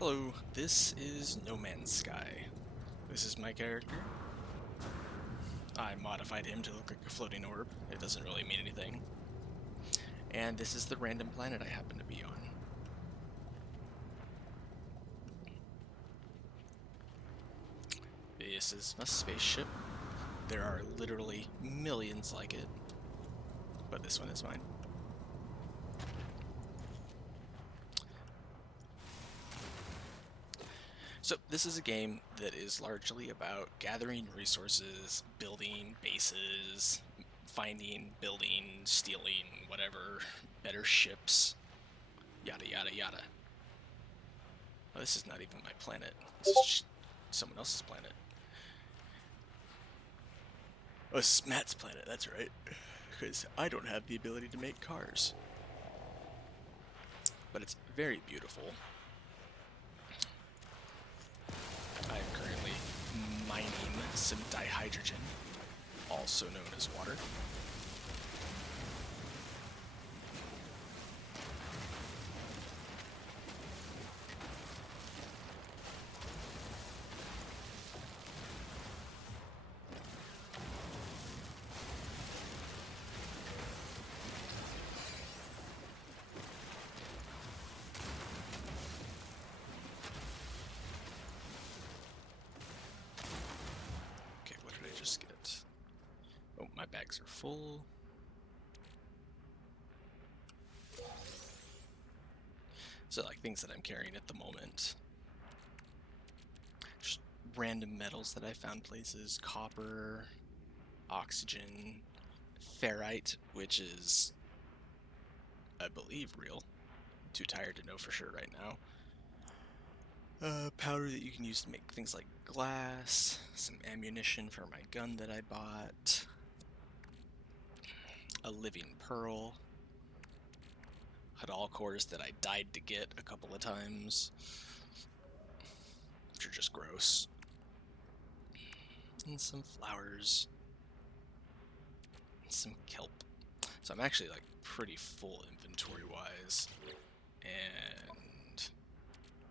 Hello, this is No Man's Sky. This is my character. I modified him to look like a floating orb. It doesn't really mean anything. And this is the random planet I happen to be on. This is a spaceship. There are literally millions like it, but this one is mine. So this is a game that is largely about gathering resources, building bases, finding, building, stealing, whatever, better ships, yada yada yada. Oh, this is not even my planet. This is just someone else's planet. Oh, this is Matt's planet, that's right. Because I don't have the ability to make cars. But it's very beautiful. I am currently mining some dihydrogen, also known as water. Okay, what did I just get? Oh, my bags are full. So, like, things that I'm carrying at the moment. Just random metals that I found places. Copper, oxygen, ferrite, which is, I believe, real. I'm too tired to know for sure right now. Powder that you can use to make things like glass, some ammunition for my gun that I bought, a living pearl, Hadal cores that I died to get a couple of times, which are just gross, and some flowers, and some kelp. So I'm actually like pretty full inventory-wise, and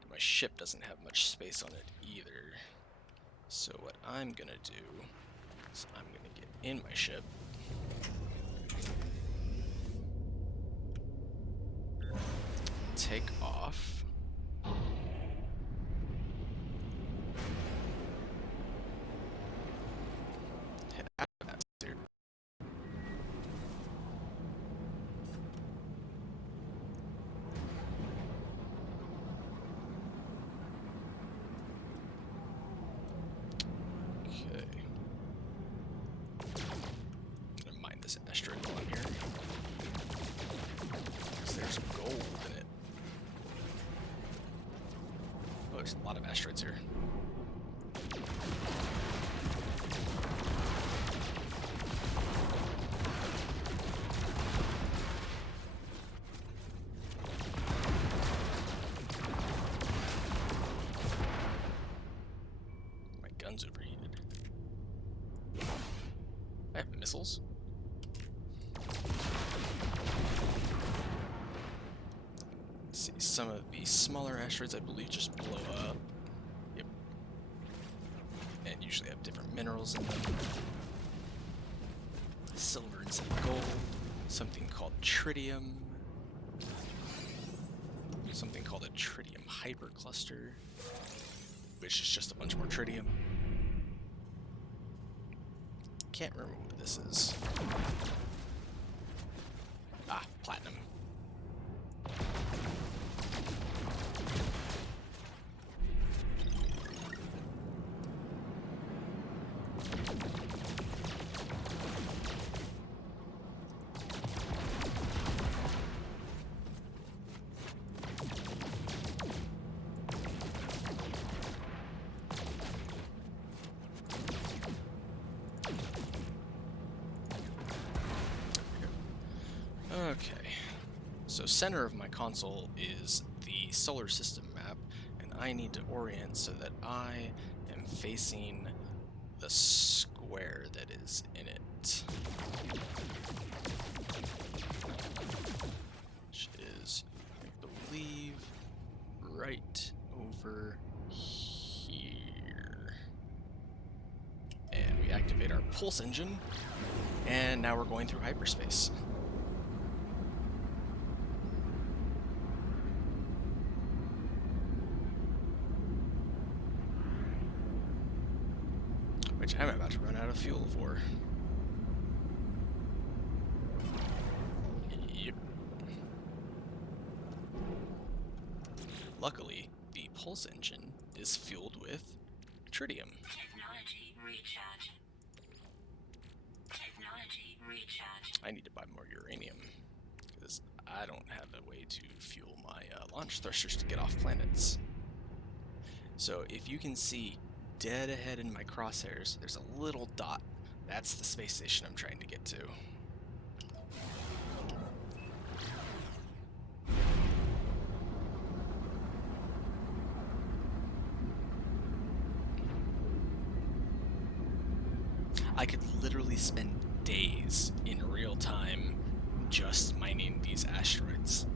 my ship doesn't have much space on it either. So what I'm gonna do is I'm gonna get in my ship, take off, head out of the atmosphere, okay. I'm gonna mine this asteroid while I'm here, because there's gold in it. Oh, there's a lot of asteroids here. My gun's overheated. I have missiles. Let's see, some of the smaller asteroids I believe just blow up. Yep. And usually have different minerals in them. Silver instead of gold. Something called tritium. Something called a tritium hypercluster, which is just a bunch more tritium. Can't remember what this is. Ah, platinum. Okay, so center of my console is the solar system map, and I need to orient so that I am facing the square that is in it. Which is, I believe, right over pulse engine, and now we're going through hyperspace. Which I'm about to run out of fuel for. Yep. Luckily, the pulse engine is fueled with tritium. Technology recharge. Technology recharge. I need to buy more uranium, because I don't have a way to fuel my launch thrusters to get off planets. So if you can see dead ahead in my crosshairs, there's a little dot. That's the space station I'm trying to get to. I could literally spend days in real time just mining these asteroids.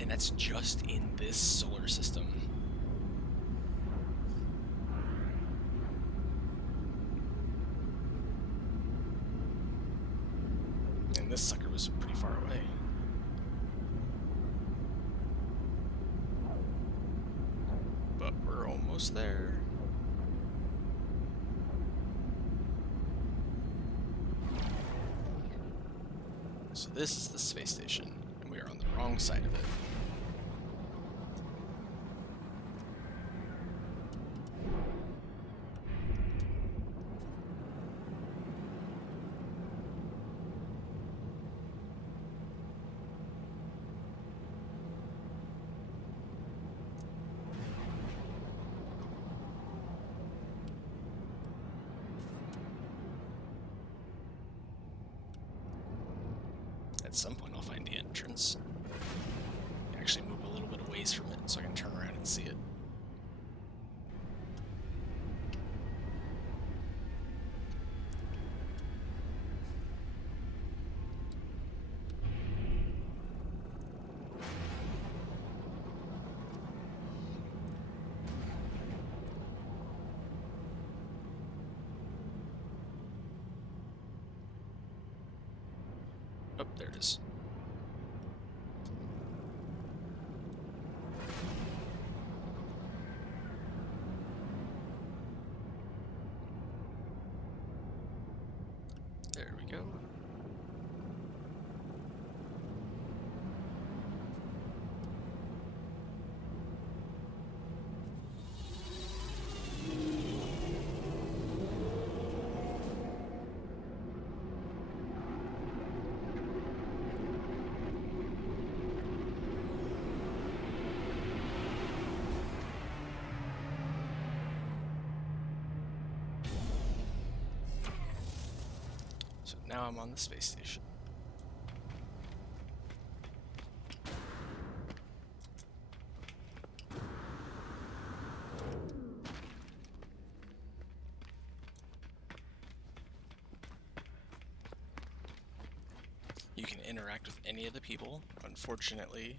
And that's just in this solar system. And this sucker was pretty far away. But we're almost there. So this is the space station, and we are on the wrong side of it. At some point I'll find the entrance. Actually move a little bit away from it so I can turn around and see it. Oh, there it is. There we go. So now I'm on the space station. You can interact with any of the people. Unfortunately,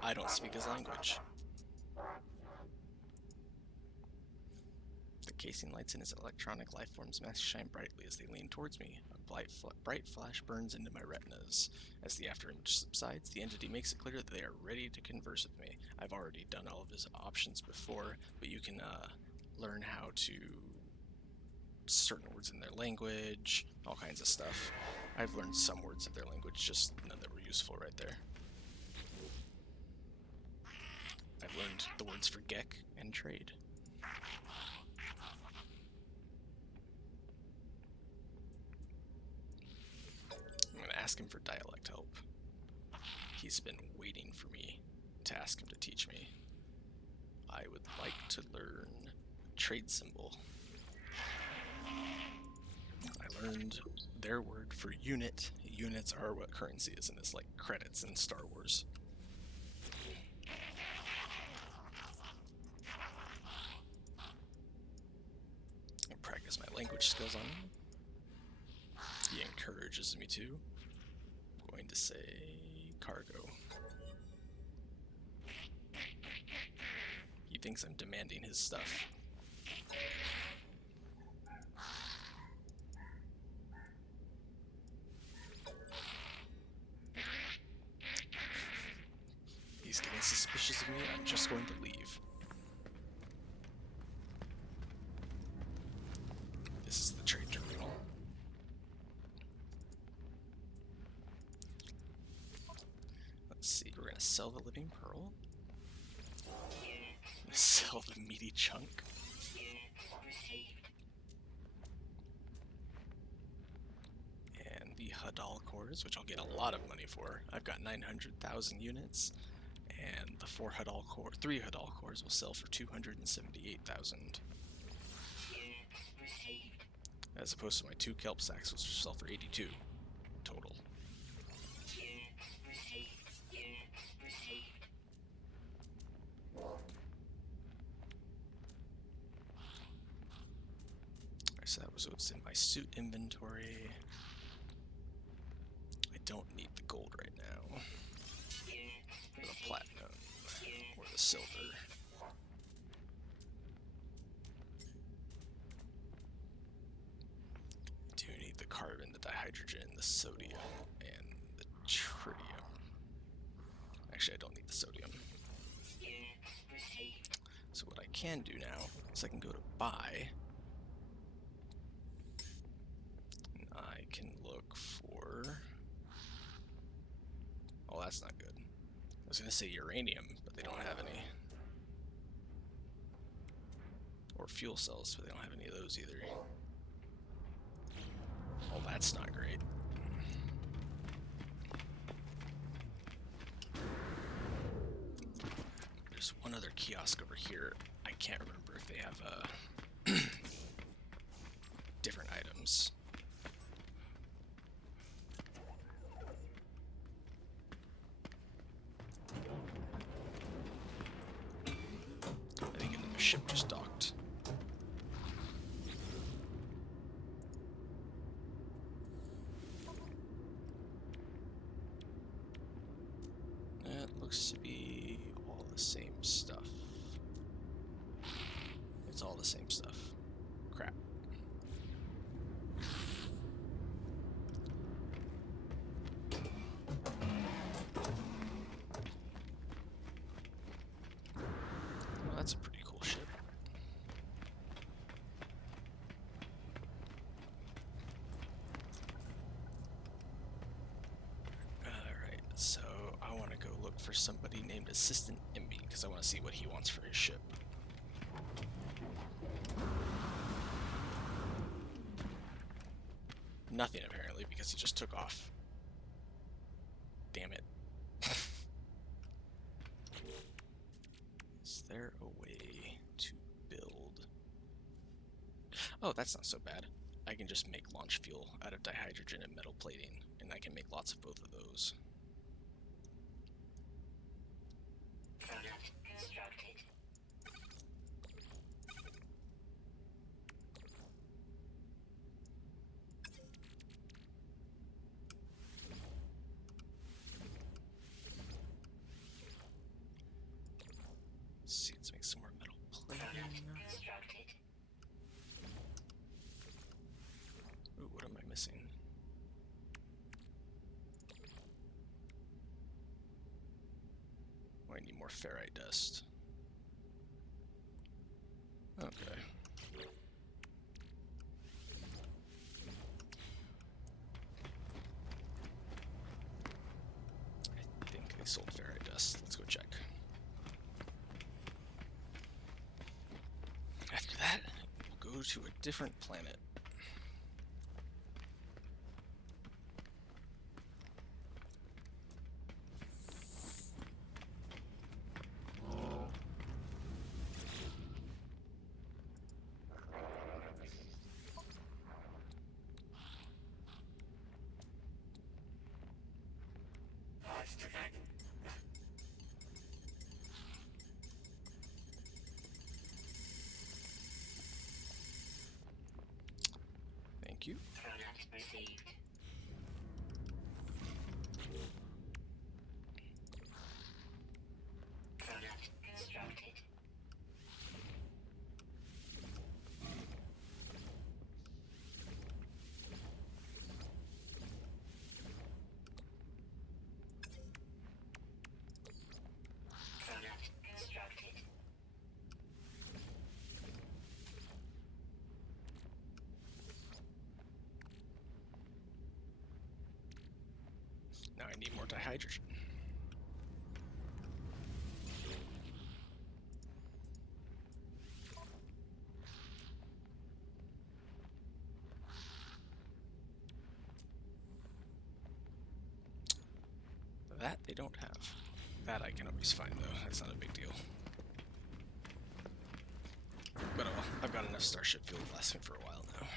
I don't speak his language. The casing lights in his electronic life form's mask shine brightly as they lean towards me. A bright flash burns into my retinas. As the afterimage subsides, the entity makes it clear that they are ready to converse with me. I've already done all of his options before, but you can learn how to certain words in their language, all kinds of stuff. I've learned some words of their language, just none that were useful right there. I've learned the words for Gek and trade. I'm going to ask him for dialect help. He's been waiting for me to ask him to teach me. I would like to learn trade symbol. I learned their word for unit. Units are what currency is in this, like credits in Star Wars. I practice my language skills on him. He encourages me to. I'm going to say cargo. He thinks I'm demanding his stuff. suspicious of me, I'm just going to leave. This is the trade terminal. Let's see, we're gonna sell the living pearl. Sell the meaty chunk. And the Hadal cores, which I'll get a lot of money for. I've got 900,000 units, and the 3 Hadal cores will sell for 278,000. As opposed to my 2 kelp sacks, which will sell for 82 total. So that was what's in my suit inventory. I don't need the gold right now. Or the platinum. Or the silver. I do need the carbon, the dihydrogen, the sodium, and the tritium. Actually, I don't need the sodium. So what I can do now is I can go to buy. I can look for... Oh, that's not good. I was going to say uranium, but they don't have any. Or fuel cells, but they don't have any of those either. Oh, that's not great. There's one other kiosk over here. I can't remember if they have different items. I think another ship just docked. That looks to be all the same stuff. It's all the same stuff. Crap. Well, that's a pretty cool ship. Alright, so I want to go look for somebody named Assistant Imby, because I want to see what he wants for his ship. Nothing, apparently, because he just took off. Damn it. Is there a way to build... Oh, that's not so bad. I can just make launch fuel out of dihydrogen and metal plating, and I can make lots of both of those. Product constructed. Let's see, let's make some more metal plating. Product constructed. Ooh, what am I missing? Oh, I need more ferrite dust. Okay. I think they sold ferrite dust. Let's go check. After that, we'll go to a different planet. Thank you. Product received. Product constructed. Now I need more dihydrogen. That they don't have. That I can always find though, that's not a big deal. But oh well, I've got enough starship fuel to last me for a while now.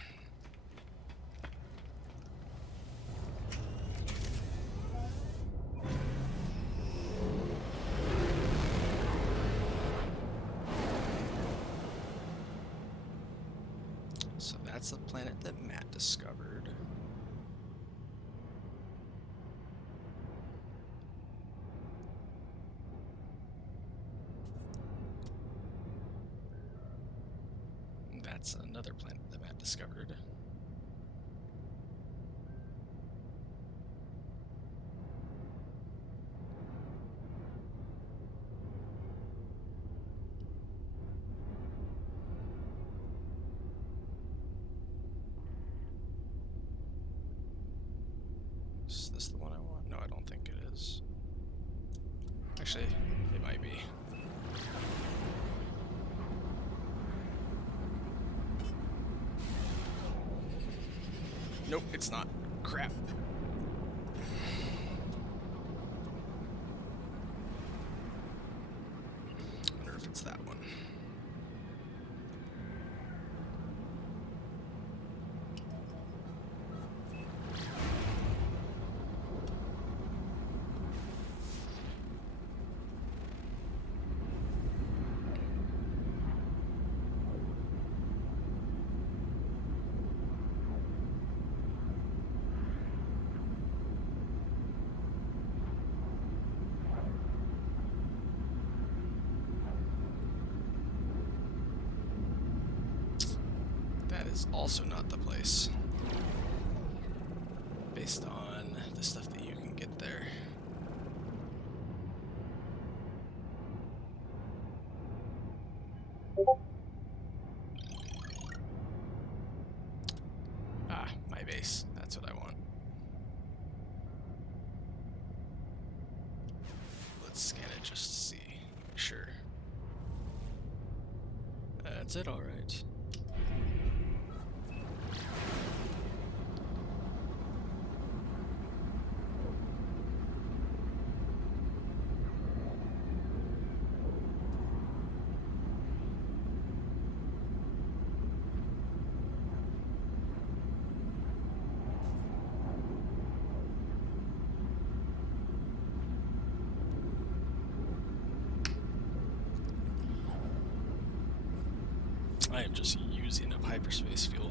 So that's the planet that Matt discovered. That's another planet that Matt discovered. Is this the one I want? No, I don't think it is. Actually, it might be. Nope, it's not. Crap. I wonder if it's that one. That is also not the place. Based on the stuff that you can get there. Ah, my base. That's what I want. Let's scan it just to see. Sure. That's it, alright. I am just using up hyperspace fuel.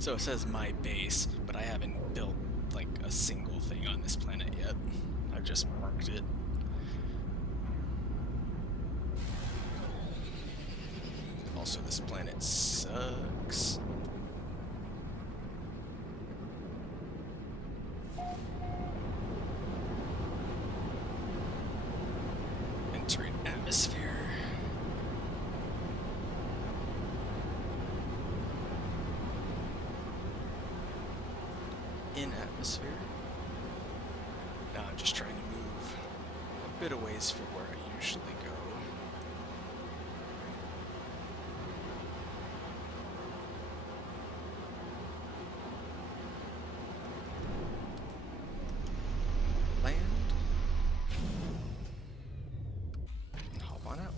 So it says my base, but I haven't built like a single thing on this planet yet. I've just marked it. Also, this planet sucks. Entering atmosphere. In atmosphere. Now I'm just trying to move a bit of ways from where I usually go. Land. And hop on out.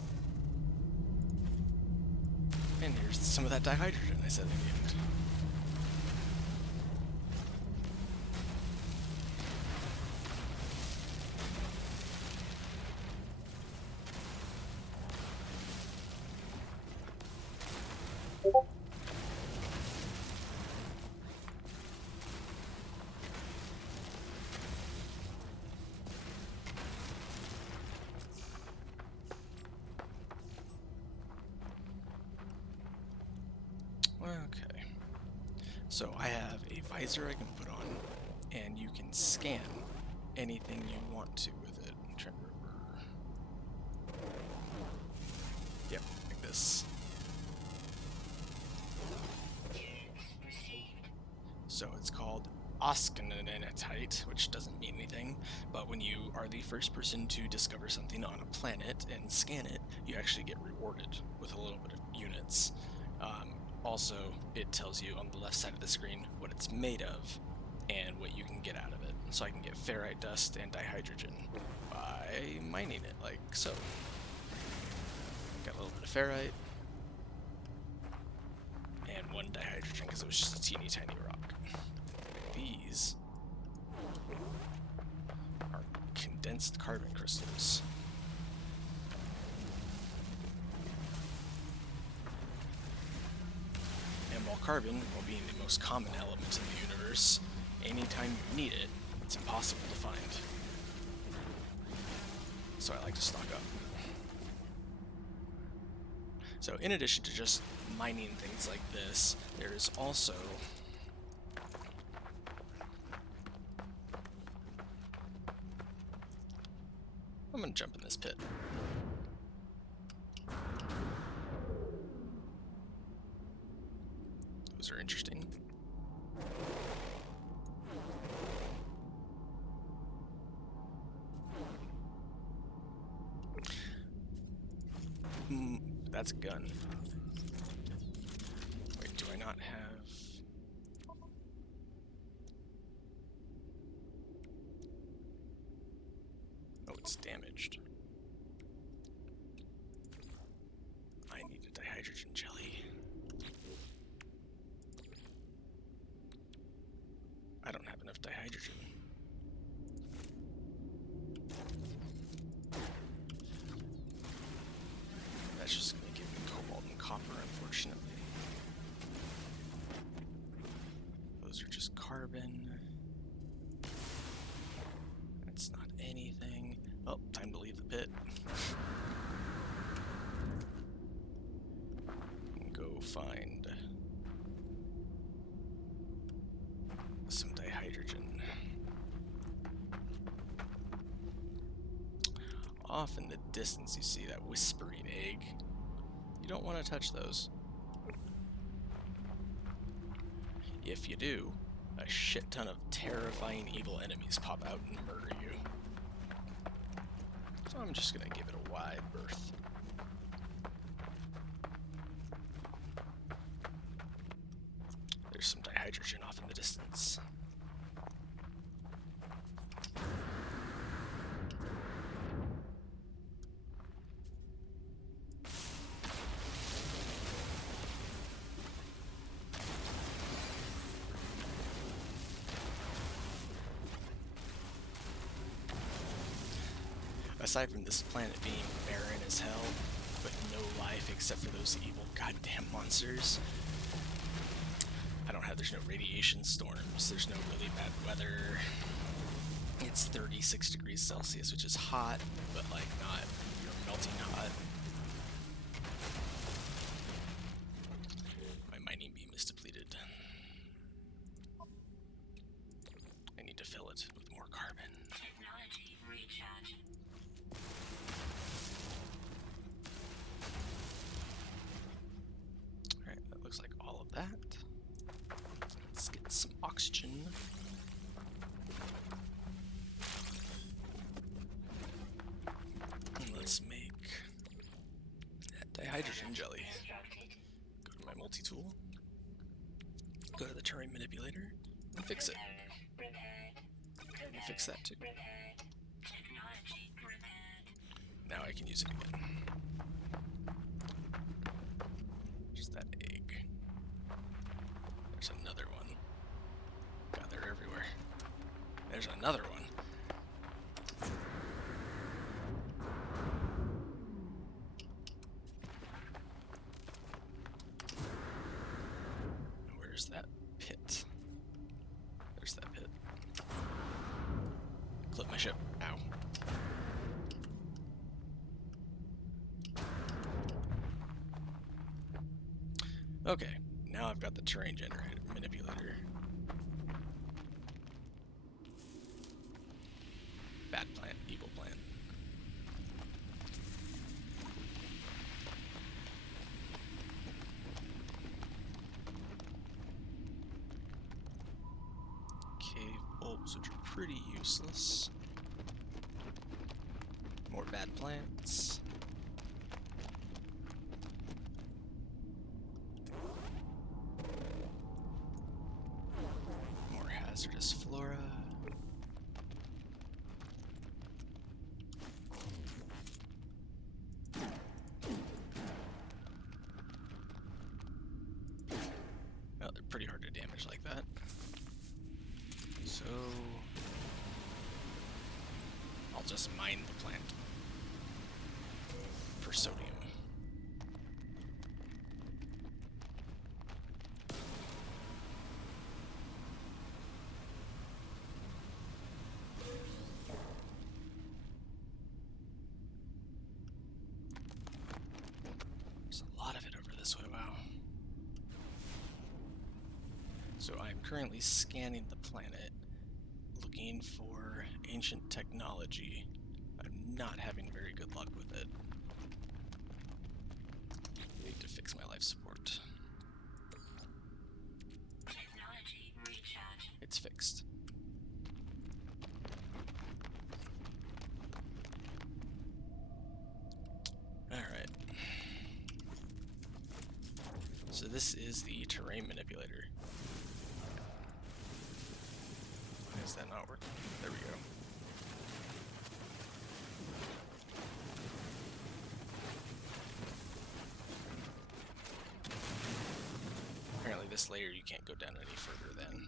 And here's some of that dihydrogen I said I needed. Okay, so I have a visor I can put on, and you can scan anything you want to with it. I'm trying to remember. Yep, like this. So it's called Oscananetite, which doesn't mean anything, but when you are the first person to discover something on a planet and scan it, you actually get rewarded with a little bit of units. Also, it tells you on the left side of the screen what it's made of and what you can get out of it. So I can get ferrite dust and dihydrogen by mining it, like so. Got a little bit of ferrite and 1 dihydrogen because it was just a teeny tiny rock. These are condensed carbon crystals. And while carbon, while being the most common element in the universe, anytime you need it, it's impossible to find. So I like to stock up. So in addition to just mining things like this, there's also I'm gonna jump in this pit. Those are interesting. That's a gun. Wait, do I not have... Oh, it's damaged. I need a dihydrogen jelly. I don't have enough dihydrogen. That's just gonna give me cobalt and copper, unfortunately. Those are just carbon. That's not anything. Oh, time to leave the pit. And go find some dihydrogen. Off in the distance you see that whispering egg. You don't want to touch those. If you do, a shit ton of terrifying evil enemies pop out and murder you. So I'm just gonna give it a wide berth. There's some dihydrogen off in the distance. Aside from this planet being barren as hell, with no life except for those evil goddamn monsters, there's no radiation storms, there's no really bad weather. It's 36 degrees Celsius, which is hot, but like not, melting hot. My mining beam is depleted. I need to fill it with more carbon. Technology recharge. Alright, that looks like all of that. Let's get some oxygen. And let's make that dihydrogen jelly. Go to my multi-tool. Go to the Turing manipulator and fix it. And fix that too. Now I can use it again. Just that egg. There's another one. God, they're everywhere. There's another one. Where's that pit? There's that pit. Clip my ship. Ow. Okay, now I've got the terrain generator manipulator. Bad plant, evil plant. Cave bulbs, which are pretty useless. More bad plants. More hazardous flora. Oh, they're pretty hard to damage like that. So I'll just mine the plant for sodium. There's a lot of it over this way, wow. So I'm currently scanning the planet, looking for ancient technology. I'm not having very good luck with it. I need to fix my life support. Technology recharge. It's fixed. Alright. So this is the terrain manipulator. Why is that not working? There we go. Apparently this layer you can't go down any further then.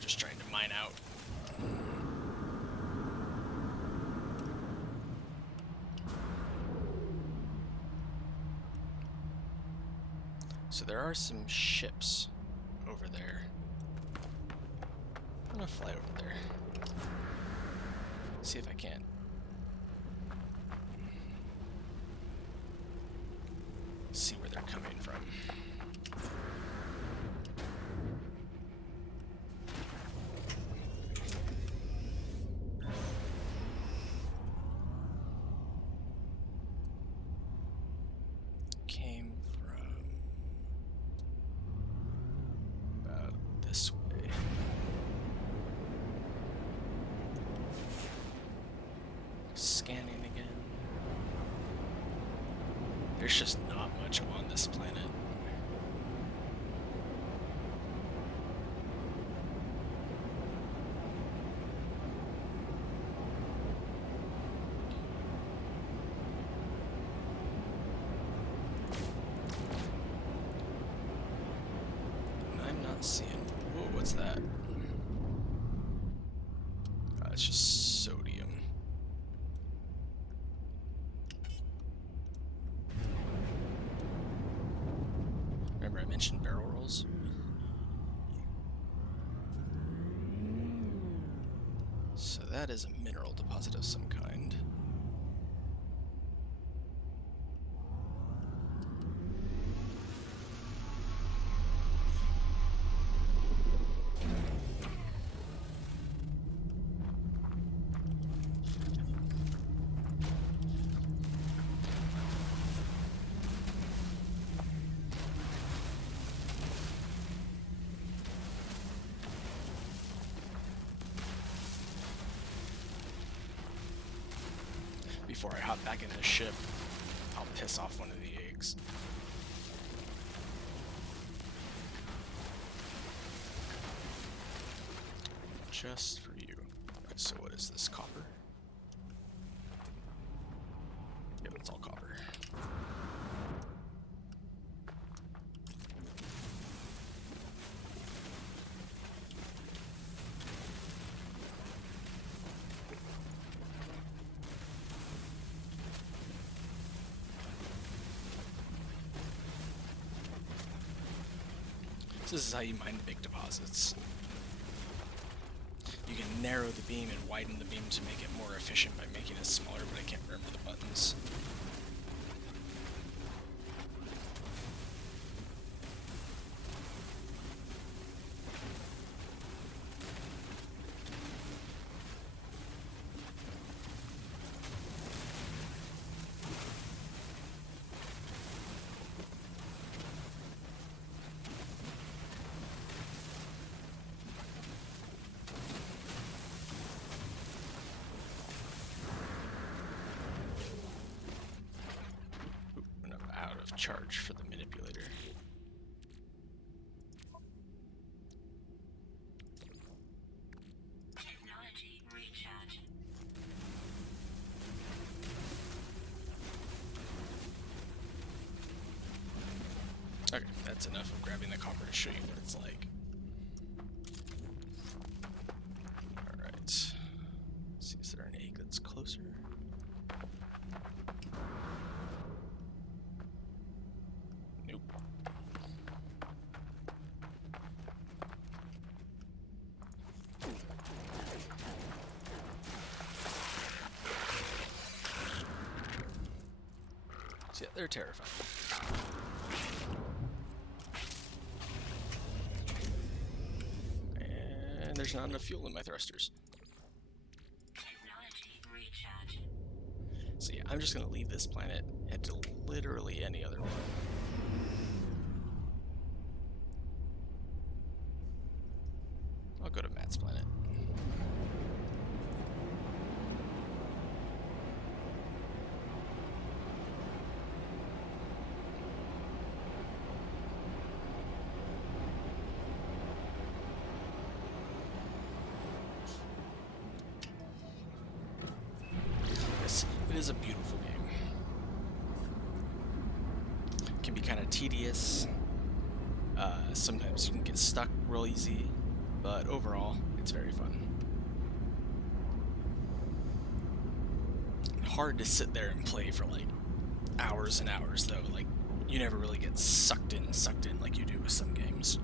Just trying to mine out. So there are some ships over there. I'm gonna fly over there. See if I can. See where they're coming from. Came from about this way. Scanning again. There's just not much on this planet. And I'm not seeing. Whoa, what's that? It's just sodium. Remember I mentioned barrel rolls? So that is a mineral deposit of some kind. Before I hop back in the ship, I'll piss off one of the eggs. Just for you. Okay, so what is this, copper? Yep, it's all copper. This is how you mine the big deposits. narrow the beam and widen the beam to make it more efficient by making it smaller, but I can't remember the buttons. Charge for the manipulator. Technology recharge. Okay, that's enough of grabbing the copper to show you what it's like. Alright. See, is there an egg that's closer? Nope. So yeah, they're terrifying. And there's not enough fuel in my thrusters. Technology recharge. So yeah, I'm just gonna leave this planet, head to literally any other one. I'll go to Matt's planet. Yes, it is a beautiful game. It can be kind of tedious. Sometimes you can get stuck real easy, but overall, it's very fun. Hard to sit there and play for like hours and hours, though. Like, you never really get sucked in like you do with some games.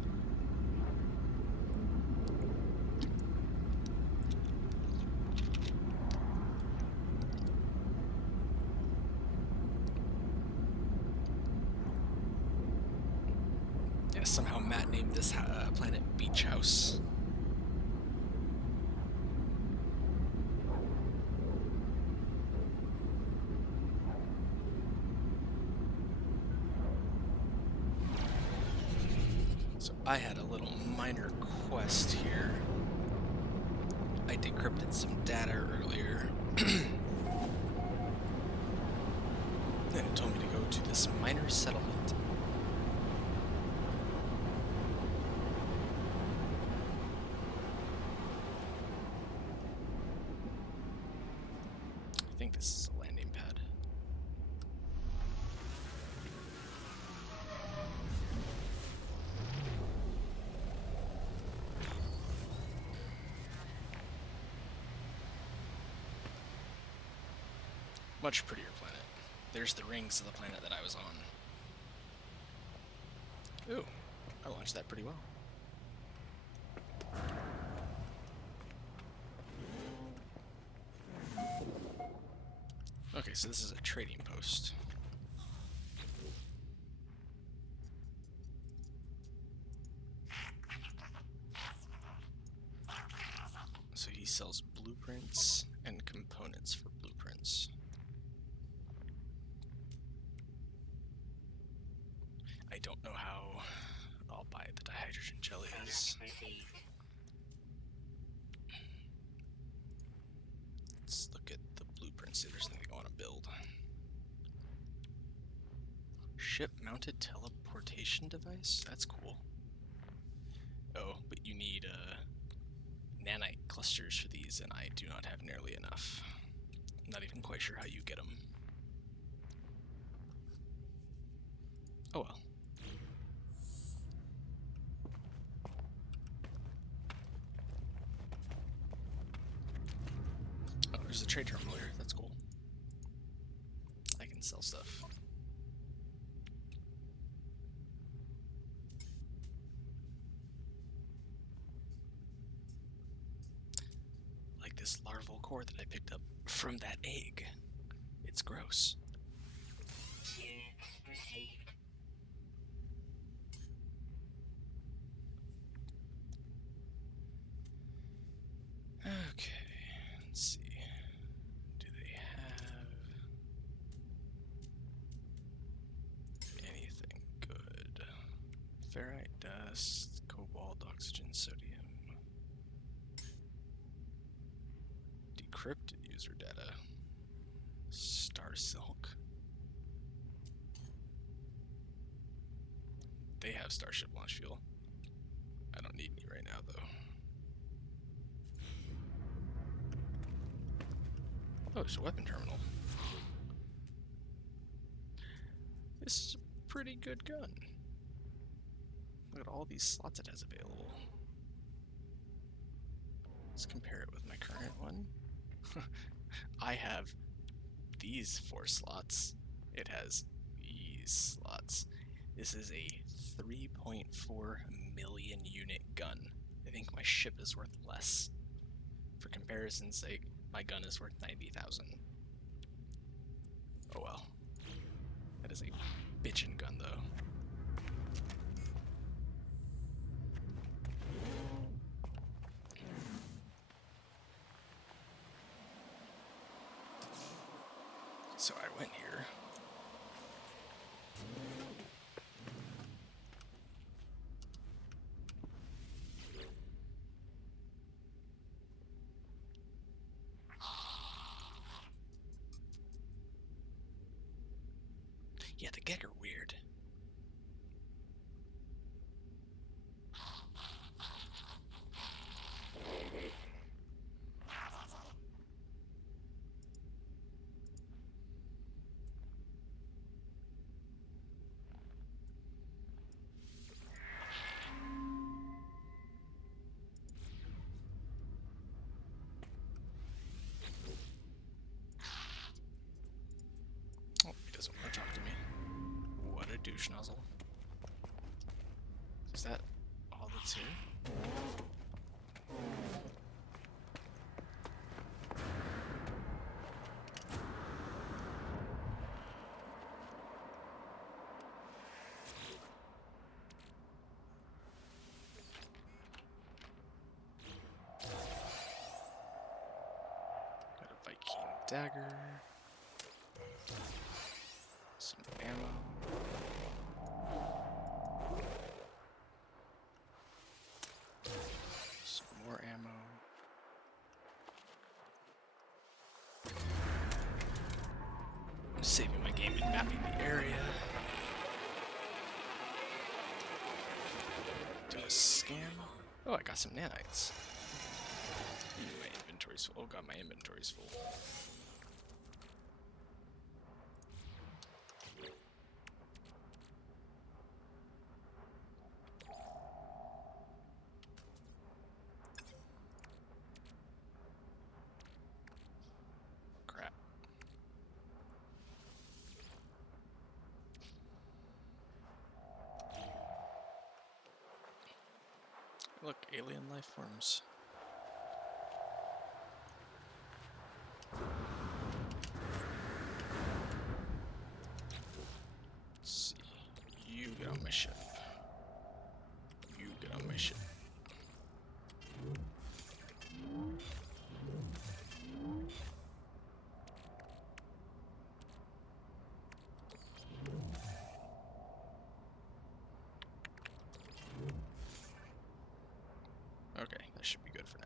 Yeah, somehow Matt named this planet Beach House. So I had a little minor quest here. I decrypted some data earlier. And it told me to go to this minor settlement. I think this is a landing pad. Much prettier planet. There's the rings of the planet that I was on. Ooh, I launched that pretty well. Okay, so this is a trading post. So he sells blueprints and components for blueprints. I don't know how I'll buy the dihydrogen jellies. Received. Let's look at the blueprints, see if there's anything I want to build. Ship-mounted teleportation device? That's cool. Oh, but you need nanite clusters for these, and I do not have nearly enough. I'm not even quite sure how you get them. Oh well. Oh, there's a trade terminal here. That's cool. I can sell stuff. this larval core that I picked up from that egg. It's gross. Units received. Okay, let's see. Do they have anything good? Ferrite dust, cobalt, oxygen, sodium. Decrypted user data. Star silk. They have Starship launch fuel. I don't need any right now, though. Oh, it's a weapon terminal. This is a pretty good gun. Look at all these slots it has available. Let's compare it with my current one. I have these 4 slots. It has these slots. This is a 3.4 million unit gun. I think my ship is worth less. For comparison's sake, my gun is worth 90,000. Oh well. That is a bitchin' gun though. So I went here. Yeah, the Gek are weird. Oh, he doesn't want to talk to me. What a douche nozzle. Is that all that's here? Got a Viking dagger. Some ammo. Some more ammo. I'm saving my game and mapping the area. Do a scan. Oh, I got some nanites. My inventory's full. Oh god, my inventory's full. Crap. Look, alien life forms. Let's see. You get on my ship. You get on my ship. Okay, that should be good for now.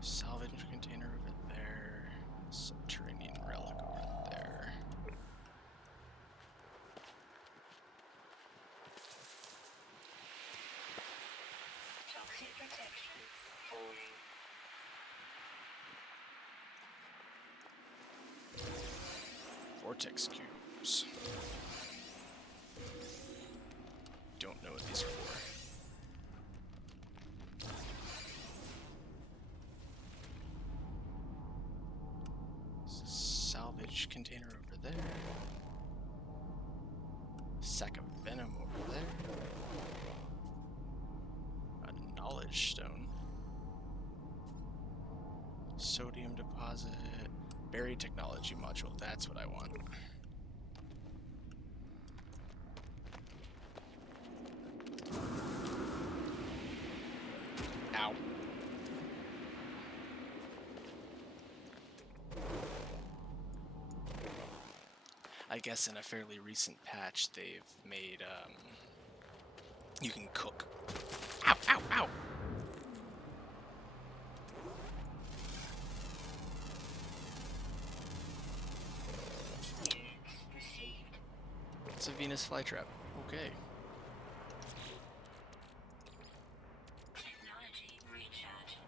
Salvage container over there. Subterranean relic over there. Toxic protection falling. Vortex cubes. Don't know what these are for. Salvage Sewage container over there. Sack of venom over there. A knowledge stone. Sodium deposit. Buried technology module. That's what I want. Ow. I guess in a fairly recent patch they've made, you can cook. Ow, ow, ow! Units received. It's a Venus flytrap. Okay. Technology recharge.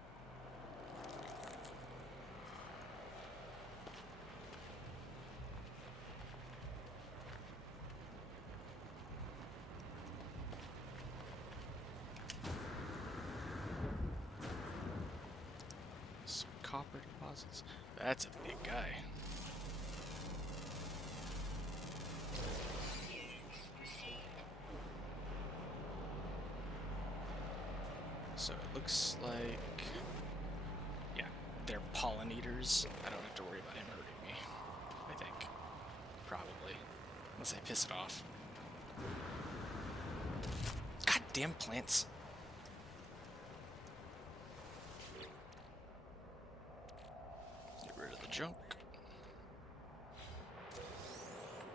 Some copper deposits. That's a big guy. Units received. So it looks like, yeah, they're pollinators. I don't have to worry about him hurting me, I think. Probably. Unless I piss it off. Goddamn plants. Get rid of the junk.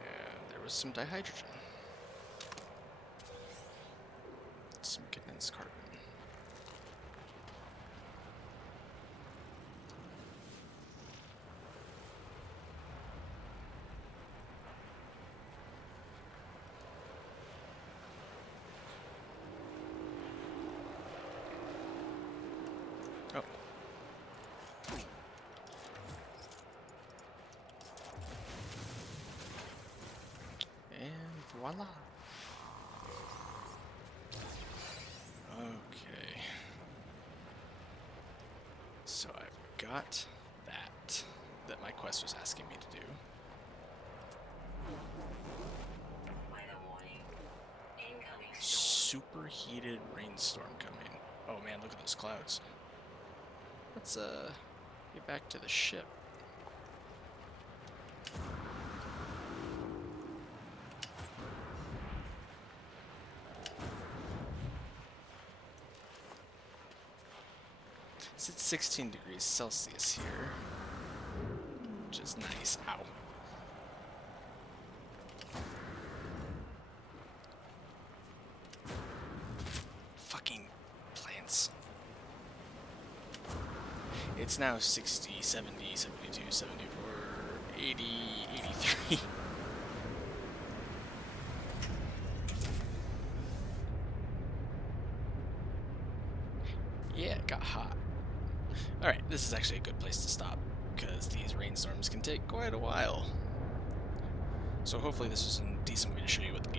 And there was some dihydrogen. Some condensed carbon. Oh. And voila. Okay. So I've got that my quest was asking me to do. Weather warning. Incoming storm. Superheated rainstorm coming. Oh man, look at those clouds. Let's get back to the ship. It's at 16 degrees Celsius here, which is nice. Ow. Fucking plants. It's now 60, 70, 72, 74, 80, 83. Yeah, it got hot. Alright, this is actually a good place to stop, because these rainstorms can take quite a while. So hopefully this was a decent way to show you what the